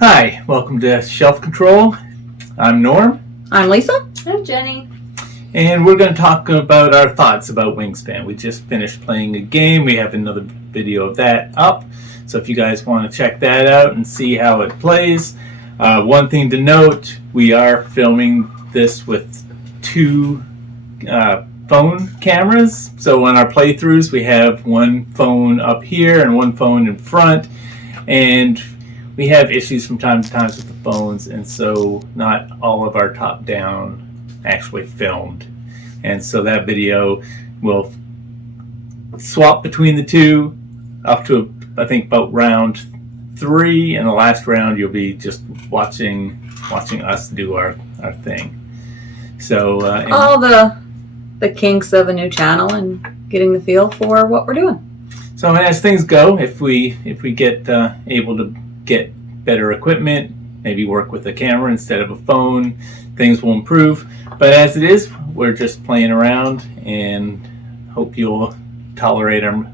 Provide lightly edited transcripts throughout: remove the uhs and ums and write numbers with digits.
Hi, welcome to Shelf Control. I'm Norm, I'm Lisa. I'm Jenny. and we're going to talk about our thoughts about Wingspan. We just finished playing a game. We have another video of that up, so if you guys want to check that out and see how it plays. One thing to note, we are filming this with two phone cameras. So on our playthroughs, we have one phone up here and one phone in front, and we have issues from time to time with the phones, and so not all of our top-down actually filmed. And so that video will swap between the two up to, I think, about round 3, and the last round you'll be just watching us do our thing. So All the kinks of a new channel and getting the feel for what we're doing. So as things go, if we get able to get better equipment, maybe work with a camera instead of a phone, things will improve. But as it is, we're just playing around and hope you'll tolerate our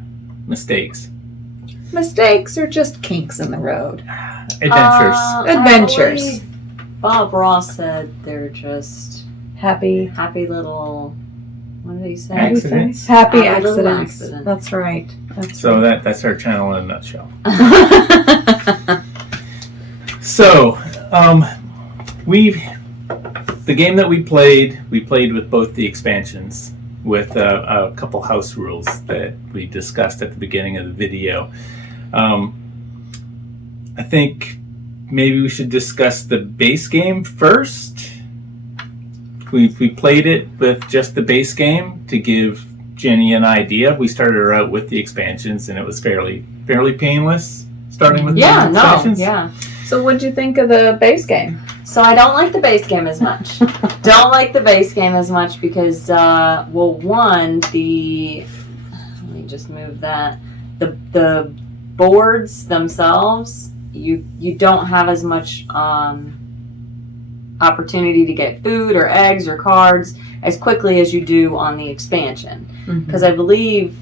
mistakes. Mistakes are just kinks in the road. Adventures. Adventures. Bob Ross said they're just Happy little. What did he say? Accidents. Happy little accidents. accidents. That's right. So that's our channel in a nutshell. So, the game that we played with both the expansions with a couple house rules that we discussed at the beginning of the video. I think maybe we should discuss the base game first. We played it with just the base game to give Jenny an idea. We started her out with the expansions, and it was fairly painless starting with the expansions. So what'd you think of the base game? So I don't like the base game as much. Because, one, let me just move that. The boards themselves, you don't have as much opportunity to get food or eggs or cards as quickly as you do on the expansion. Because I believe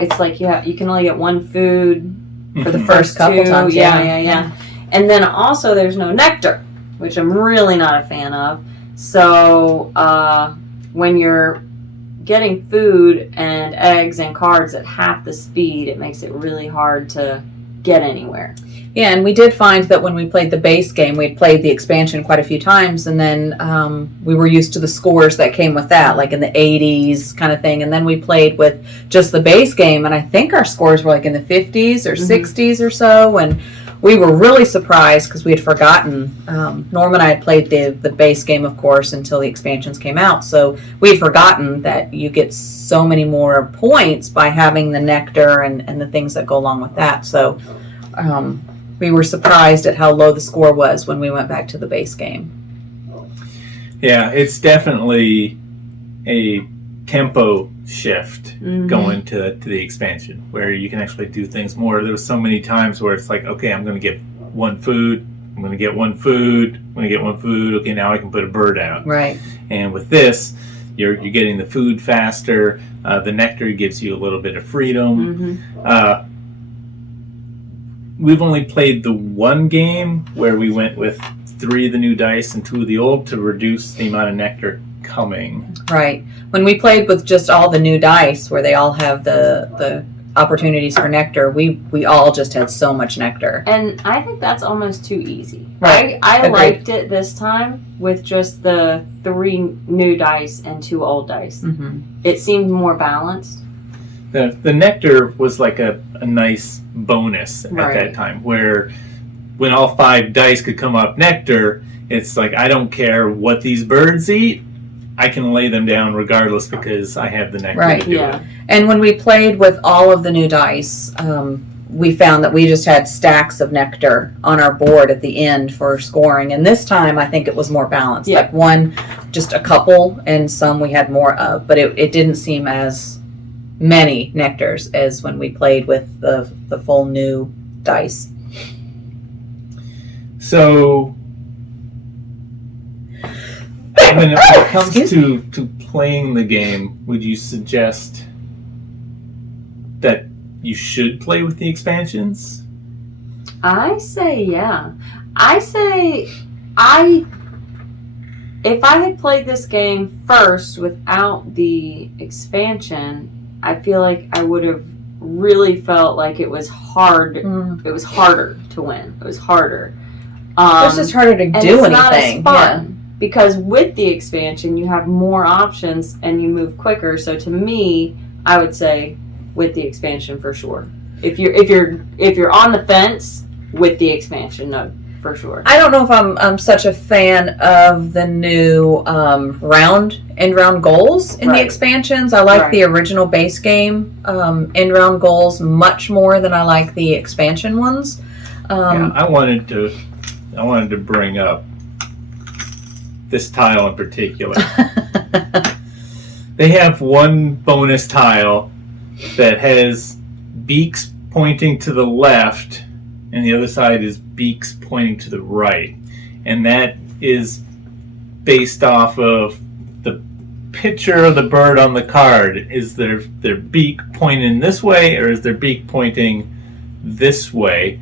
it's like you can only get one food for the first couple times. Yeah. And then also there's no nectar, which I'm really not a fan of. So when you're getting food and eggs and cards at half the speed, it makes it really hard to get anywhere. Yeah, and we did find that when we played the base game, we had played the expansion quite a few times, and then we were used to the scores that came with that, like in the 80s kind of thing. And then we played with just the base game, and I think our scores were like in the 50s or 60s or so, and we were really surprised because we had forgotten. Norm and I had played the base game, of course, until the expansions came out, so we had forgotten that you get so many more points by having the nectar and the things that go along with that. So we were surprised at how low the score was when we went back to the base game. Yeah, it's definitely a tempo shift going to the expansion where you can actually do things more. There was so many times where it's like, okay, I'm going to get one food, I'm going to get one food, okay, now I can put a bird out. Right. And with this, you're getting the food faster. The nectar gives you a little bit of freedom. We've only played the one game where we went with 3 of the new dice and 2 of the old to reduce the amount of nectar coming. Right. When we played with just all the new dice, where they all have the opportunities for nectar, we all just had so much nectar. And I think that's almost too easy. Right. I liked it this time with just the 3 new dice and 2 old dice. It seemed more balanced. The nectar was like a nice bonus at that time, where when all 5 dice could come up nectar, it's like, I don't care what these birds eat, I can lay them down regardless because I have the nectar to do it. And when we played with all of the new dice, we found that we just had stacks of nectar on our board at the end for scoring. And this time, I think it was more balanced. Like one, just a couple, and some we had more of. But it didn't seem as many nectars as when we played with the full new dice. So when it comes to playing the game, would you suggest that you should play with the expansions? I say yeah. If I had played this game first without the expansion, I feel like I would have really felt like it was hard. It was harder to win. It was harder. It's just harder to do it's anything. Not as fun because with the expansion you have more options and you move quicker. So to me, I would say with the expansion for sure. If you're on the fence with the expansion, no, for sure. I don't know if I'm such a fan of the new end-round goals in the expansions. I like the original base game end-round goals much more than I like the expansion ones. I wanted to bring up this tile in particular. They have one bonus tile that has beaks pointing to the left, and the other side is beaks pointing to the right. And that is based off of the picture of the bird on the card. Is their beak pointing this way, or is their beak pointing this way?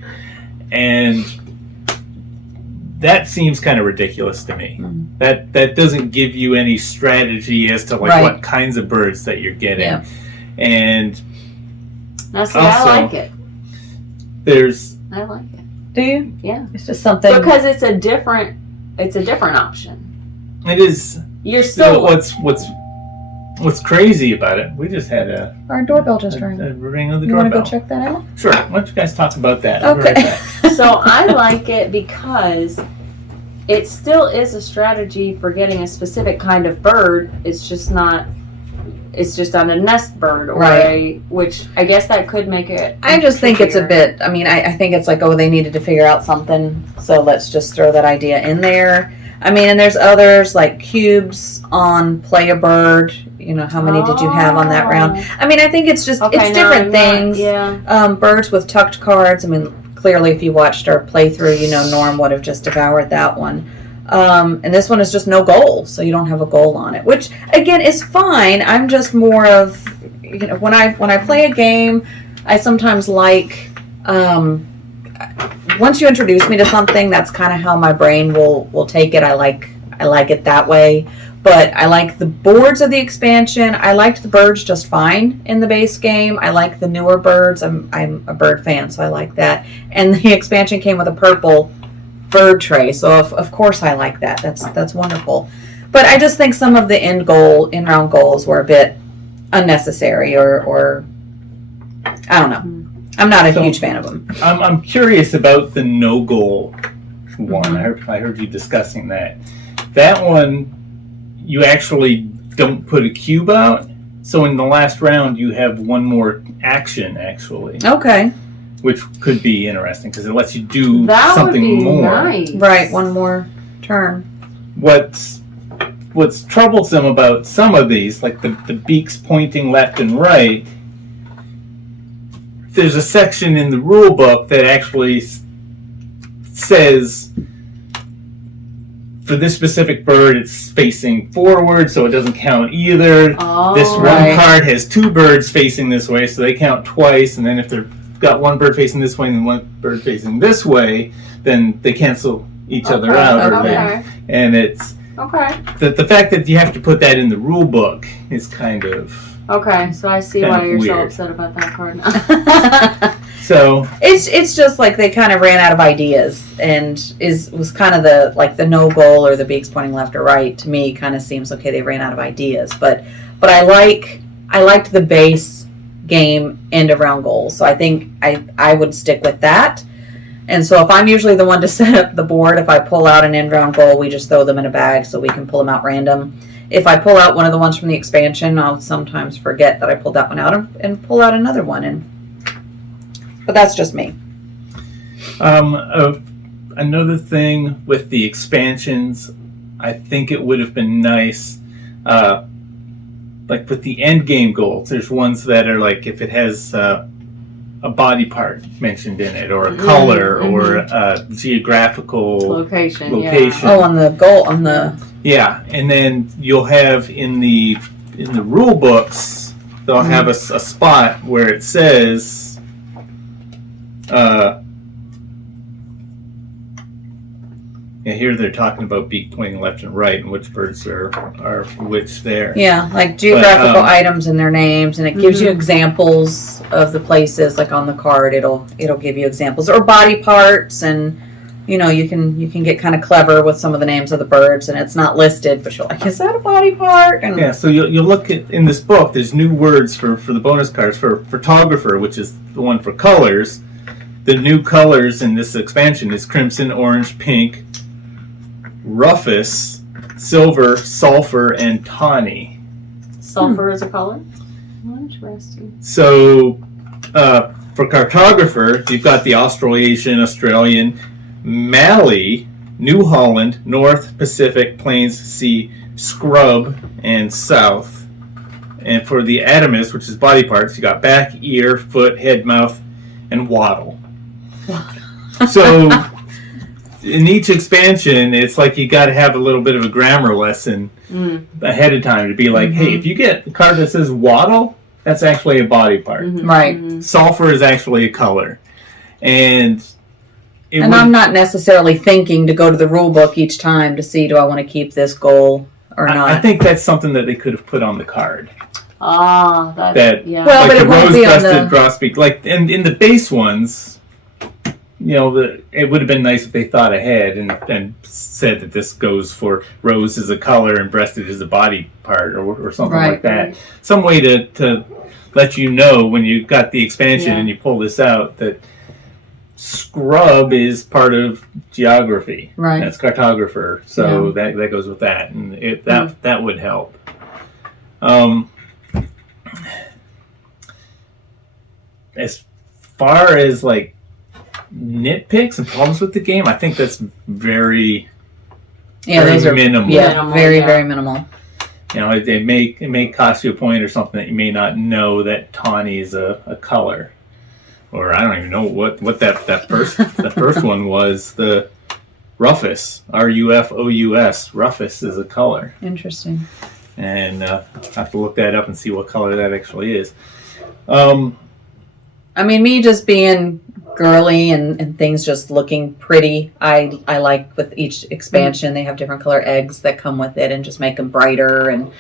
And that seems kind of ridiculous to me. That doesn't give you any strategy as to what kinds of birds that you're getting. Yeah. And see, I like it. I like it. Do you? Yeah. It's just something because it's a different option. It is. You're still what's crazy about it. We just had our doorbell just rang. A ring of the doorbell. You want to go check that out? Sure. Why don't you guys talk about that? Okay. So I like it because it still is a strategy for getting a specific kind of bird. It's just not on a nest bird which I guess that could make it. I just think it's a bit, I think it's like, they needed to figure out something, so let's just throw that idea in there. And there's others like cubes on play a bird. How many did you have on that round? I think it's just, it's different things. Birds with tucked cards. Clearly if you watched our playthrough, Norm would have just devoured that one. And this one is just no goal, so you don't have a goal on it, which again is fine. I'm just more of, when I play a game, I sometimes like, once you introduce me to something, that's kind of how my brain will take it. I like it that way. But I like the boards of the expansion. I liked the birds just fine in the base game. I like the newer birds. I'm a bird fan, so I like that. And the expansion came with a purple bird tray, so of course I like that. That's wonderful. But I just think some of the in-round goals were a bit unnecessary, or I don't know. I'm not a huge fan of them. I'm curious about the no goal one. I heard you discussing that. That one, you actually don't put a cube out. So in the last round, you have one more action, actually. Okay. Which could be interesting because it lets you do that something would be more. Nice. Right, one more turn. What's troublesome about some of these, like the beaks pointing left and right, there's a section in the rule book that actually says for this specific bird it's facing forward, so it doesn't count either. This one card has two birds facing this way, so they count twice, and then if they've got one bird facing this way and one bird facing this way, then they cancel each other out. And it's the fact that you have to put that in the rule book is kind of so I see why you're so upset about that card now. So it's just like they kind of ran out of ideas, and was kind of the no goal or the beaks pointing left or right. To me, kind of seems okay. They ran out of ideas, but I liked the base game end of round goals, so I think I would stick with that. And so if I'm usually the one to set up the board, if I pull out an end round goal, we just throw them in a bag so we can pull them out random. If I pull out one of the ones from the expansion, I'll sometimes forget that I pulled that one out and pull out another one. But that's just me. Another thing with the expansions, I think it would have been nice, like with the end game goals, there's ones that are like if it has a body part mentioned in it, or a color, or a geographical location. Yeah. Oh, on the goal, on the... Yeah, and then you'll have in the rule books, they'll have a spot where it says Yeah, here they're talking about beak pointing left and right and which birds are which there. Yeah, like geographical But, items and their names, and it gives you examples of the places. Like on the card, it'll give you examples or body parts, and you know you can get kind of clever with some of the names of the birds, and it's not listed, but you're like, is that a body part? And Yeah, so you'll look at in this book. There's new words for the bonus cards for photographer, which is the one for colors. The new colors in this expansion is crimson, orange, pink, rufus, silver, sulfur, and tawny. Sulfur is a color? Interesting. So for cartographer, you've got the Australasian, Australian, Mallee, New Holland, North, Pacific, Plains, Sea, Scrub, and South. And for the anatomist, which is body parts, you got back, ear, foot, head, mouth, and wattle. So in each expansion, it's like you got to have a little bit of a grammar lesson ahead of time to be like, hey, if you get a card that says wattle, that's actually a body part. right. Sulfur is actually a color. And I'm not necessarily thinking to go to the rule book each time to see, do I want to keep this goal or not? I think that's something that they could have put on the card. Ah, yeah. Well, Like but the it won't be on rose-breasted the... grosbeak. Like in the base ones, you know, it would have been nice if they thought ahead and said that this goes for rose as a color and breasted as a body part or something like that. Right. Some way to let you know when you got the expansion and you pull this out that scrub is part of geography. Right. That's cartographer. So that goes with that. And that would help. As far as like nitpicks and problems with the game, I think that's very those are minimal. Yeah, Minimal, very, yeah. very minimal. You know, it may cost you a point or something that you may not know that tawny is a color, or I don't even know what that first the first one was. The rufus, RUFOUS, rufus is a color, Interesting. and I have to look that up and see what color that actually is. I mean, me just being girly and things just looking pretty, I like with each expansion they have different color eggs that come with it and just make them brighter and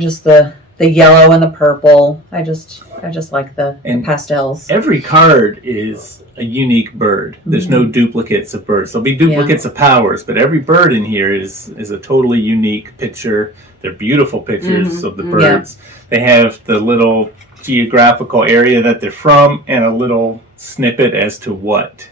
just the yellow and the purple. I just like the pastels. Every card is a unique bird. There's no duplicates of birds. There'll be duplicates of powers, but every bird in here is a totally unique picture. They're beautiful pictures of the birds. They have the little geographical area that they're from and a little snippet as to what.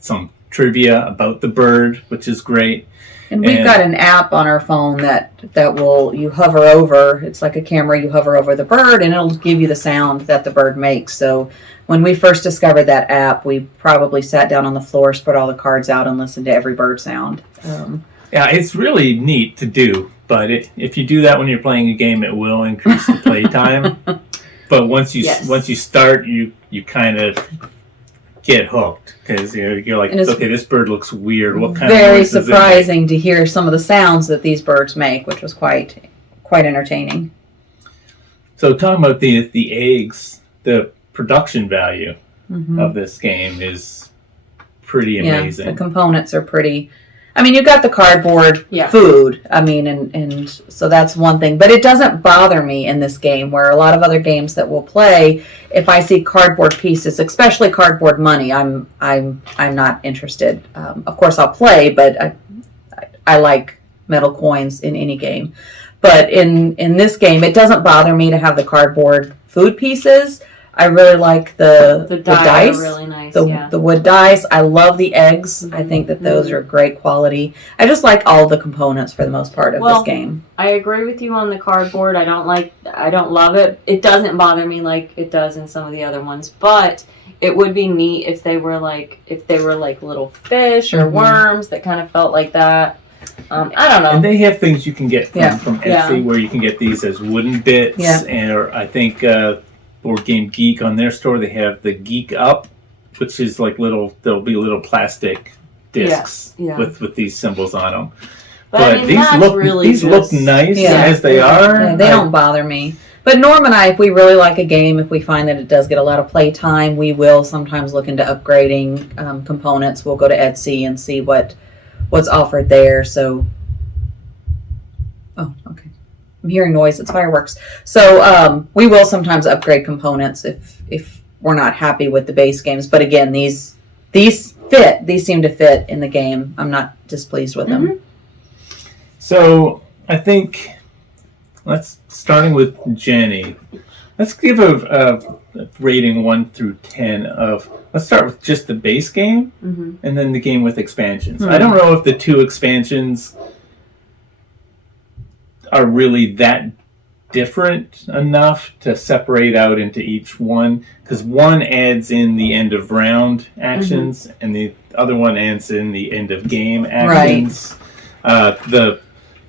Some trivia about the bird, which is great. And we've got an app on our phone that will, you hover over, it's like a camera, you hover over the bird and it'll give you the sound that the bird makes. So when we first discovered that app, we probably sat down on the floor, spread all the cards out and listened to every bird sound. Yeah, it's really neat to do, but if you do that when you're playing a game, it will increase the play time. But once you start, you kind of get hooked because you're like, okay, this bird looks weird. What kind of very noise does it make? surprising to hear some of the sounds that these birds make, which was quite entertaining. So talking about the eggs, the production value of this game is pretty amazing. Yeah, the components are pretty. I mean, you've got the cardboard food. I mean, and so that's one thing. But it doesn't bother me in this game, where a lot of other games that we'll play, if I see cardboard pieces, especially cardboard money, I'm not interested. Of course, I'll play, but I like metal coins in any game. But in this game, it doesn't bother me to have the cardboard food pieces. I really like the dice. Are really nice. The wood dice. I love the eggs. I think that those are great quality. I just like all the components for the most part of this game. I agree with you on the cardboard. I don't love it. It doesn't bother me like it does in some of the other ones. But it would be neat if they were like little fish or worms that kind of felt like that. I don't know. And they have things you can get from Etsy Yeah. where you can get these as wooden bits. Yeah. And I think Board Game Geek on their store, they have the Geek Up, which is like there'll be little plastic discs with these symbols on them. But I mean, these look nice as they are. Yeah, they don't bother me. But Norm and I, if we really like a game, if we find that it does get a lot of play time, we will sometimes look into upgrading components. We'll go to Etsy and see what what's offered there. So, oh, okay. I'm hearing noise. It's fireworks. So we will sometimes upgrade components if we're not happy with the base games. But again, these fit. These seem to fit in the game. I'm not displeased with them. So I think starting with Jenny. Let's give a rating 1 through 10 of. Let's start with just the base game, and then the game with expansions. I don't know if the 2 expansions are really that different enough to separate out into each one, because one adds in the end of round actions, and the other one adds in the end of game actions. Right.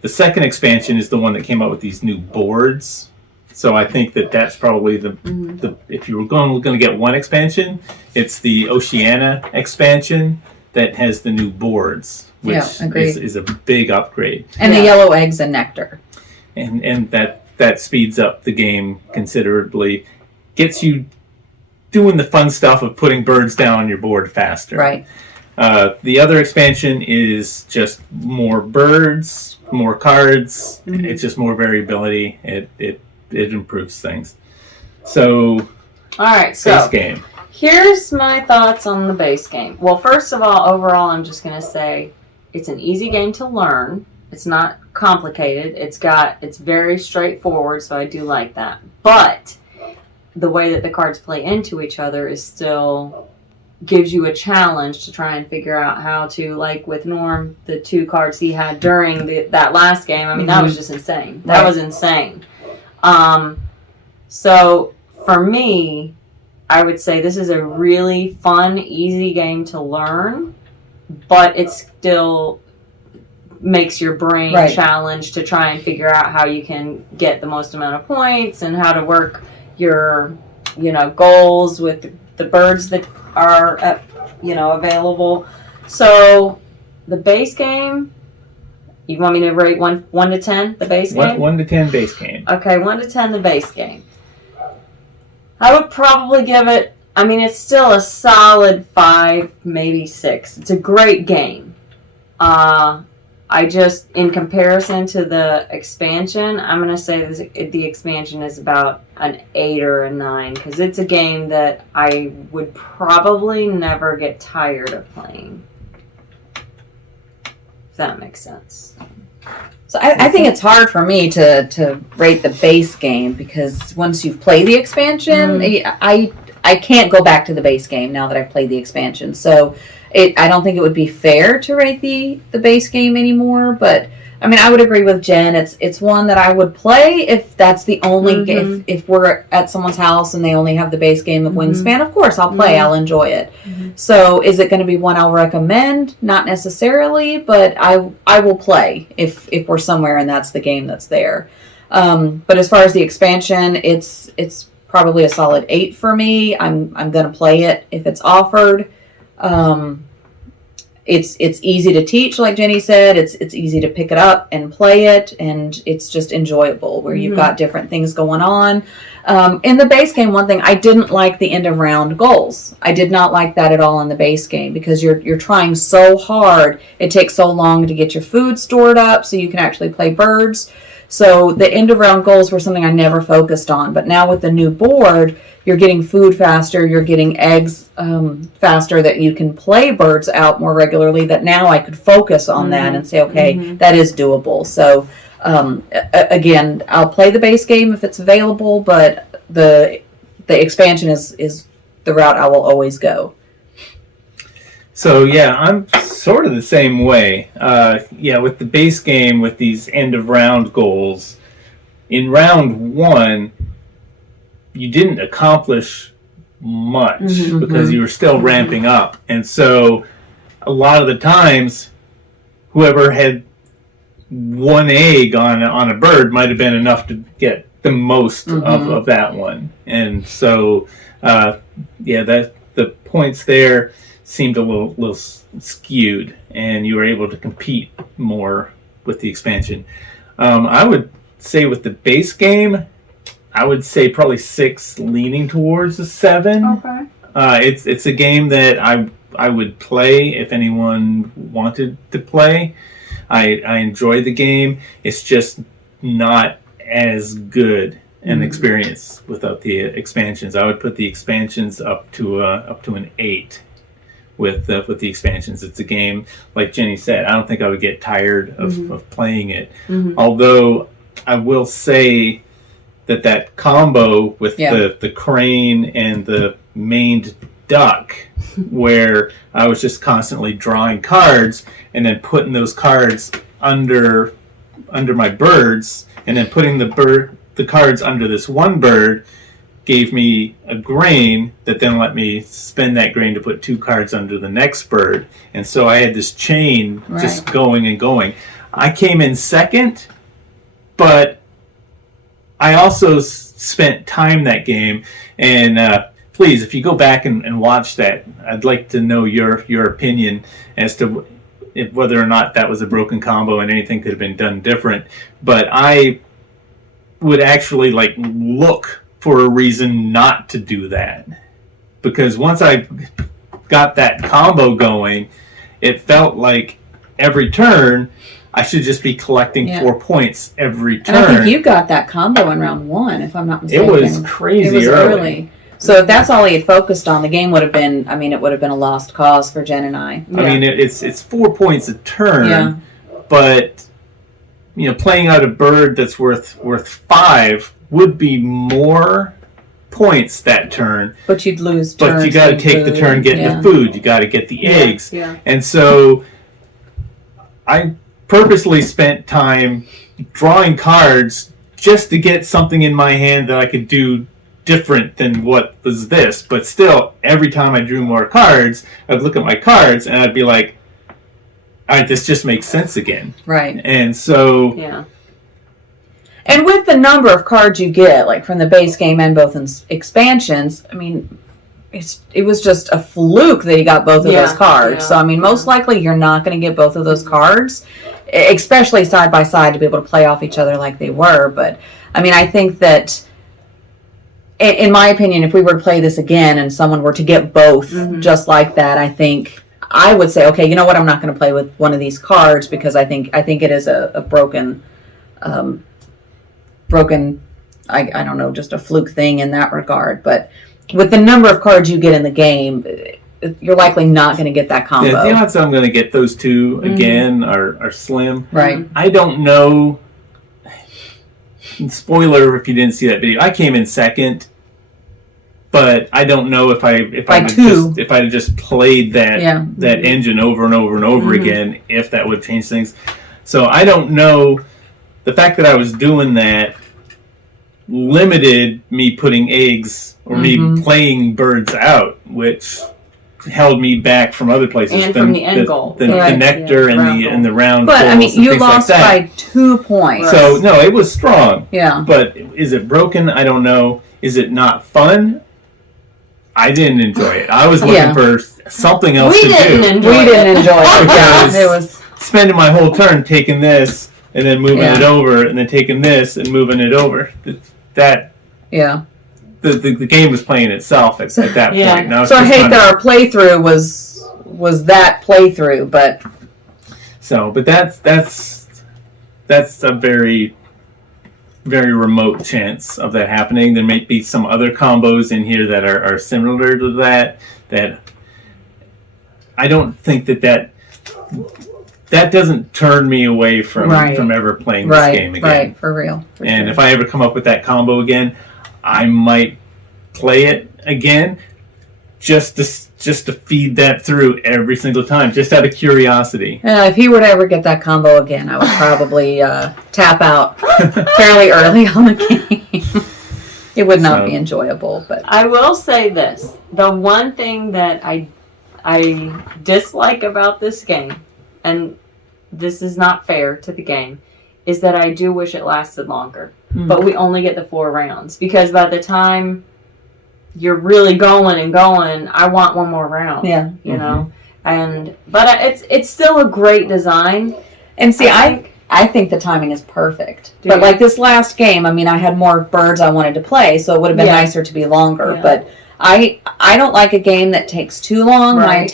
The second expansion is the one that came out with these new boards. So I think that's probably the if you were going to get one expansion, it's the Oceania expansion that has the new boards, which is a big upgrade. And the yellow eggs and nectar. And that speeds up the game considerably, gets you doing the fun stuff of putting birds down on your board faster. Right. The other expansion is just more birds, more cards. It's just more variability. It improves things. So, all right. So base game. Here's my thoughts on the base game. Well, first of all, overall, I'm just going to say it's an easy game to learn. It's not complicated. It's very straightforward, so I do like that. But the way that the cards play into each other is still gives you a challenge to try and figure out how to, like with Norm, the 2 cards he had during that last game. I mean, that was just insane. That was insane. So for me, I would say this is a really fun, easy game to learn, but it still makes your brain challenge to try and figure out how you can get the most amount of points and how to work your, goals with the birds that are, available. So the base game, you want me to rate 1 to 10, the base game? 1 to 10 base game. Okay, 1 to 10, the base game. I would probably give it, it's still a solid 5, maybe 6. It's a great game. I just, in comparison to the expansion, I'm going to say the expansion is about an 8 or a 9, because it's a game that I would probably never get tired of playing. If that makes sense. So I think it's hard for me to rate the base game, because once you've played the expansion, I can't go back to the base game now that I've played the expansion. So I don't think it would be fair to rate the base game anymore. But I would agree with Jen. It's one that I would play if that's the only game. If we're at someone's house and they only have the base game of Wingspan, of course I'll play. I'll enjoy it. So is it going to be one I'll recommend? Not necessarily, but I will play if we're somewhere and that's the game that's there. But as far as the expansion, it's probably a solid 8 for me. I'm going to play it if it's offered. It's easy to teach, like Jenny said. It's easy to pick it up and play it, and it's just enjoyable where you've got different things going on. In the base game, one thing, I didn't like the end of round goals. I did not like that at all in the base game, because you're trying so hard. It takes so long to get your food stored up so you can actually play birds. So the end of round goals were something I never focused on. But now with the new board, you're getting food faster, you're getting eggs faster, that you can play birds out more regularly, that now I could focus on that and say, okay, that is doable. So again, I'll play the base game if it's available, but the expansion is the route I will always go. So yeah, I'm sort of the same way. With the base game, with these end of round goals, in round 1, you didn't accomplish much because you were still ramping up, and so a lot of the times, whoever had 1 egg on a bird might have been enough to get the most of that one, and so that the points there seemed a little skewed, and you were able to compete more with the expansion. I would say with the base game, I would say probably 6, leaning towards a 7. Okay. It's a game that I I would play if anyone wanted to play. I enjoy the game. It's just not as good an experience without the expansions. I would put the expansions up to an 8 with the expansions. It's a game, like Jenny said, I don't think I would get tired of playing it. Although I will say that combo with the crane and the maned duck, where I was just constantly drawing cards and then putting those cards under my birds, and then putting the cards under this one bird, gave me a grain that then let me spend that grain to put 2 cards under the next bird. And so I had this chain just going and going. I came in second, but I also spent time that game. And please, if you go back and watch that, I'd like to know your opinion as to whether or not that was a broken combo and anything could have been done different. But I would actually look for a reason not to do that, because once I got that combo going, it felt like every turn I should just be collecting 4 points every turn. And I think you got that combo in round 1, if I'm not mistaken. It was crazy. It was early. So if that's all he had focused on, the game would have been, it would have been a lost cause for Jen and I. I mean, it's 4 points a turn, but playing out a bird that's worth 5 would be more points that turn. But you'd lose turns. But you got to take the turn getting the food. You got to get the eggs. And so I purposely spent time drawing cards just to get something in my hand that I could do different than what was this. But still, every time I drew more cards, I'd look at my cards and I'd be like, all right, this just makes sense again. Right. And so... And with the number of cards you get, from the base game and both expansions, it was just a fluke that he got both of those cards. So, most likely you're not going to get both of those cards, especially side by side, to be able to play off each other like they were. But, I think that, in my opinion, if we were to play this again and someone were to get both just like that, I think I would say, okay, you know what, I'm not going to play with one of these cards, because I think it is a broken, I don't know, just a fluke thing in that regard. But with the number of cards you get in the game, you're likely not going to get that combo. Yeah, the odds I'm going to get those 2 again are slim. Right. I don't know. Spoiler if you didn't see that video. I came in second, but I don't know if I had just played that engine over and over and over again, if that would change things. So I don't know. The fact that I was doing that limited me putting eggs or me playing birds out, which held me back from other places. And from the end goal. The nectar and the round goals. But, you lost by 2 points. So, no, it was strong. Yeah. But is it broken? I don't know. Is it not fun? I didn't enjoy it. I was looking for something else to do. We didn't enjoy it. Because it was spending my whole turn taking this and then moving it over, and then taking this and moving it over. The game was playing itself at that point. Now so I hate that our playthrough was that playthrough, but that's a very, very remote chance of that happening. There may be some other combos in here that are similar to that I don't think that doesn't turn me away from ever playing this game again. Right, for real. And if I ever come up with that combo again, I might play it again just to feed that through every single time, just out of curiosity. If he were to ever get that combo again, I would probably tap out fairly early on the game. It would not be enjoyable. But I will say this. The one thing that I dislike about this game, and this is not fair to the game, is that I do wish it lasted longer. But we only get the 4 rounds, because by the time you're really going and going, I want one more round. Yeah. You know? But it's still a great design. And see, I think the timing is perfect. But like this last game, I had more birds I wanted to play, so it would have been nicer to be longer. Yeah. But I don't like a game that takes too long. Right.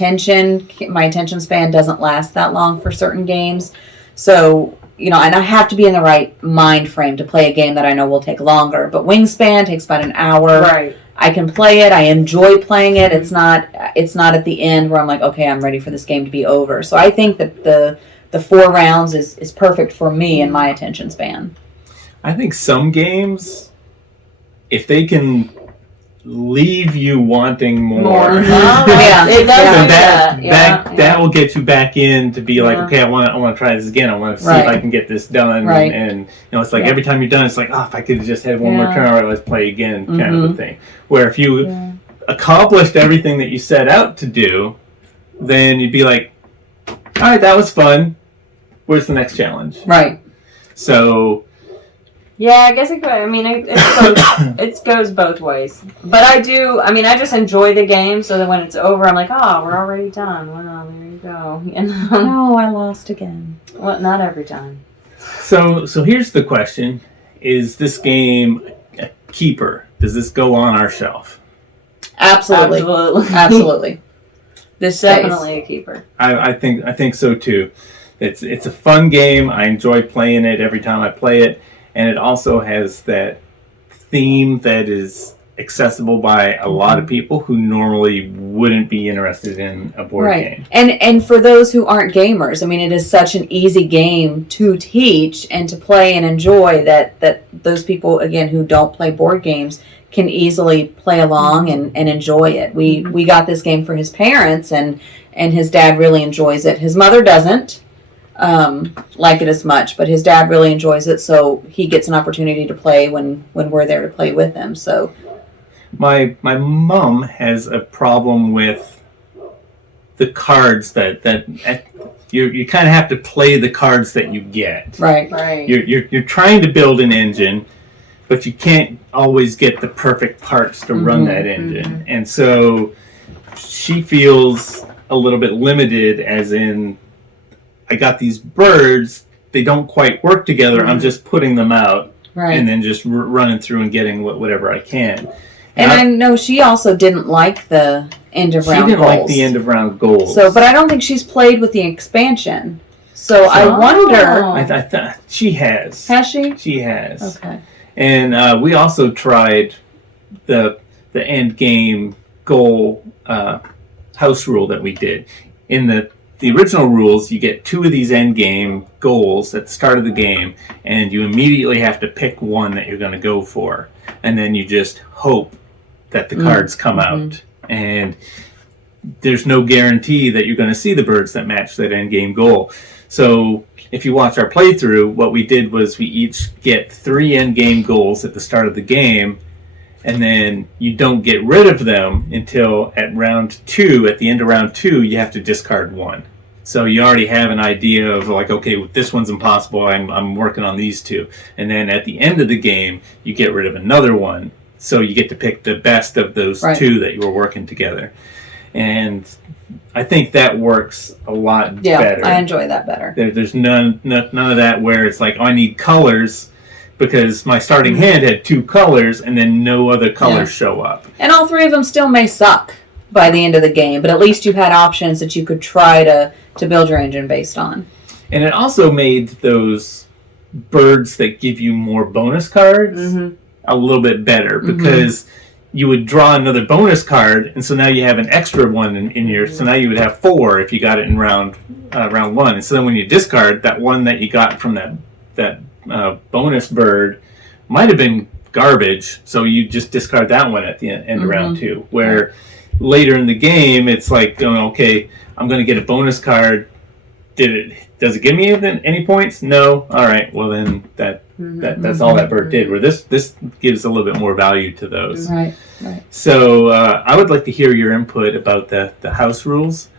My attention span doesn't last that long for certain games. So, and I have to be in the right mind frame to play a game that I know will take longer. But Wingspan takes about an hour. Right. I can play it. I enjoy playing it. It's not at the end where I'm like, okay, I'm ready for this game to be over. So I think that the 4 rounds is perfect for me and my attention span. I think some games, if they can leave you wanting more, Yeah. It does so do that. that will get you back in to be like, okay, I want to try this again. I want to see if I can get this done. Right. And it's like every time you're done, it's like, if I could just have one more turn, all right, let's play again, kind of a thing. Where if you accomplished everything that you set out to do, then you'd be like, all right, that was fun. Where's the next challenge? Right. So. Yeah, I guess it could. I mean, it goes both ways. But I just enjoy the game, so that when it's over, I'm like, oh, we're already done. Well, there you go. Oh, I lost again. Well, not every time. So here's the question: is this game a keeper? Does this go on our shelf? Absolutely. Absolutely. This Definitely a keeper. I think so too. It's a fun game. I enjoy playing it every time I play it. And it also has that theme that is accessible by a lot of people who normally wouldn't be interested in a board game. And for those who aren't gamers, I mean, it is such an easy game to teach and to play and enjoy that those people, again, who don't play board games can easily play along and enjoy it. We got this game for his parents, and his dad really enjoys it. His mother doesn't like it as much, but his dad really enjoys it, so he gets an opportunity to play when we're there to play with him. So my mom has a problem with the cards that you kind of have to play the cards that you get. Right. You're trying to build an engine, but you can't always get the perfect parts to run that engine, and so she feels a little bit limited, as in, I got these birds, they don't quite work together, I'm just putting them out, and then just running through and getting whatever I can. And I know she also didn't like the end of round goals. She didn't like the end of round goals. So, but I don't think she's played with the expansion. So I wonder... I thought she has. Has she? She has. Okay. And we also tried the end game goal house rule that we did. In the original rules, you get 2 of these end game goals at the start of the game, and you immediately have to pick one that you're going to go for, and then you just hope that the cards come out. And there's no guarantee that you're going to see the birds that match that end game goal. So if you watch our playthrough, what we did was we each get 3 end game goals at the start of the game, and then you don't get rid of them until at round 2. At the end of round 2, you have to discard 1. So you already have an idea of like, okay, this one's impossible, I'm working on these 2. And then at the end of the game, you get rid of another one. So you get to pick the best of those 2 that you were working together. And I think that works a lot better. Yeah, I enjoy that better. There's none of that where it's like, oh, I need colors, because my starting hand had 2 colors and then no other colors show up. And all 3 of them still may suck by the end of the game, but at least you had options that you could try to build your engine based on. And it also made those birds that give you more bonus cards a little bit better, because you would draw another bonus card, and so now you have an extra one in your, so now you would have 4 if you got it in round 1. And so then when you discard, that one that you got from that bonus bird might have been garbage, so you just discard that one at the end of round 2. Where later in the game, it's like, okay, I'm going to get a bonus card. Does it give me any points? No. All right. Well, then that's all that bird did. Where this gives a little bit more value to those. Right. So I would like to hear your input about the house rules.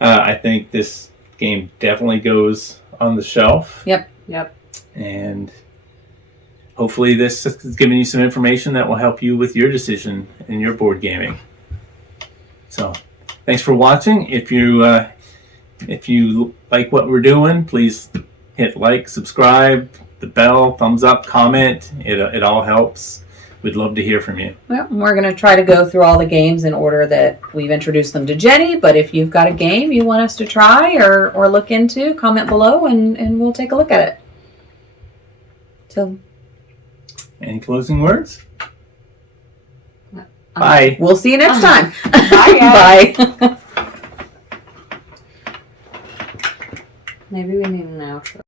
I think this game definitely goes on the shelf. Yep. And hopefully this has given you some information that will help you with your decision in your board gaming. So thanks for watching. If you like what we're doing, please hit like, subscribe, the bell, thumbs up, comment. It all helps We'd love to hear from you. Well, we're going to try to go through all the games in order that we've introduced them to Jenny. But if you've got a game you want us to try or look into, comment below and we'll take a look at it. So, Any closing words? Bye. we'll see you next time. Bye, guys. Bye. Maybe we need an outro.